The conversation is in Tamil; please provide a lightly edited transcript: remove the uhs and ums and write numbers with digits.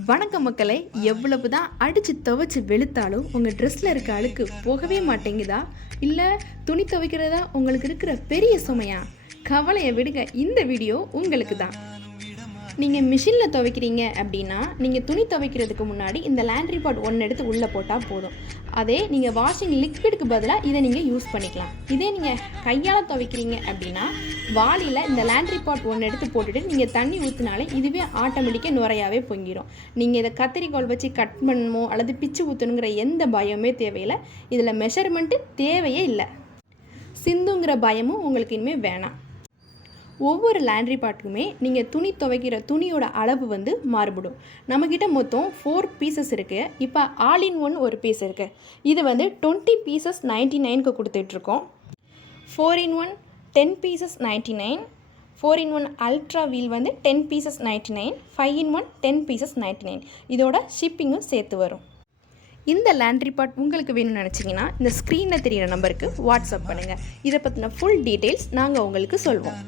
வணக்கம் மக்களே. எவ்வளவு தான் அடித்து துவைச்சி வெளுத்தாலும் உங்கள் ட்ரெஸ்ஸில் இருக்க அழுக்கு போகவே மாட்டேங்குதா? இல்லை துணி துவைக்கிறதா உங்களுக்கு இருக்கிற பெரிய சுமையா? கவலையை விடுங்க, இந்த வீடியோ உங்களுக்கு தான். நீங்கள் மிஷினில் துவைக்கிறீங்க அப்படின்னா நீங்கள் துணி துவைக்கிறதுக்கு முன்னாடி இந்த லாண்ட்ரி பாட் ஒன்று எடுத்து உள்ளே போட்டால் போதும். அதே நீங்கள் வாஷிங் லிக்விடுக்கு பதிலாக இதை நீங்கள் யூஸ் பண்ணிக்கலாம். இதே நீங்கள் கையால் துவைக்கிறீங்க அப்படின்னா வாளியில் இந்த லாண்ட்ரி பாட் ஒன்று எடுத்து போட்டுட்டு நீங்கள் தண்ணி ஊற்றினாலே இதுவே ஆட்டோமேட்டிக்காக நுரையாகவே பொங்கிடும். நீங்கள் இதை கத்திரிக்கோல் வச்சு கட் பண்ணணுமோ அல்லது பிச்சு ஊற்றணுங்கிற எந்த பயமே தேவையில்லை. இதில் மெஷர்மெண்ட்டு தேவையே இல்லை. சிந்துங்கிற பயமும் உங்களுக்கு இனிமேல் வேணாம். ஒவ்வொரு லாண்ட்ரி பாட்டுக்குமே நீங்கள் துணி துவைக்கிற துணியோட அளவு மாறுபடும். நம்மக்கிட்ட மொத்தம் 4 பீசஸ் இருக்குது. இப்போ ஆல் இன் ஒன் ஒரு பீஸ் இருக்குது. இது 20 பீசஸ் 99க்கு கொடுத்துட்ருக்கோம். 4 in 1 10 pieces 99, 4 in 1 ultra wheel 10 pieces 99, 5 in 1 10 pieces 99. இதோட ஷிப்பிங்கும் சேர்த்து வரும். இந்த லாண்ட்ரி பாட் உங்களுக்கு வேணும்னு நினச்சிங்கன்னா இந்த ஸ்க்ரீனில் தெரிகிற நம்பருக்கு வாட்ஸ்அப் பண்ணுங்கள். இதை பற்றின ஃபுல் டீட்டெயில்ஸ் நாங்கள் உங்களுக்கு சொல்வோம்.